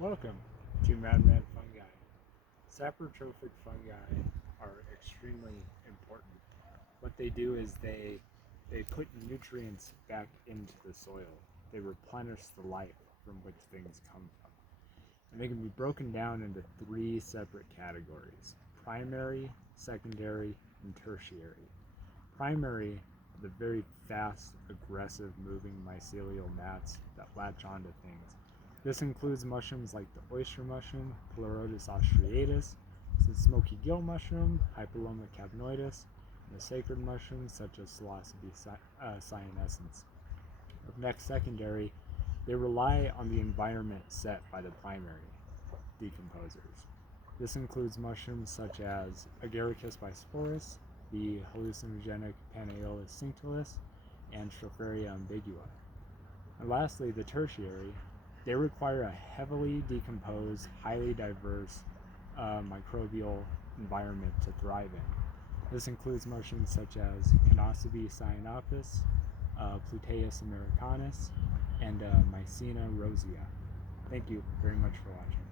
Welcome to Madman Fungi. Saprotrophic fungi are extremely important. What they do is they put nutrients back into the soil. They replenish the life from which things come from. And they can be broken down into three separate categories: primary, secondary, and tertiary. Primary are the very fast, aggressive moving mycelial mats that latch onto things. This includes mushrooms like the oyster mushroom, Pleurotus austriatus, the smoky gill mushroom, Hypoloma capnoidus, and the sacred mushrooms such as Psilocybe cyanescens. Next, secondary, they rely on the environment set by the primary decomposers. This includes mushrooms such as Agaricus bisporus, the hallucinogenic Panaeolus cinctillus, and Stropharia ambigua. And lastly, the tertiary, they require a heavily decomposed, highly diverse microbial environment to thrive in. This includes mushrooms such as Canossibe cyanopus, Pluteus americanus, and Mycena rosea. Thank you very much for watching.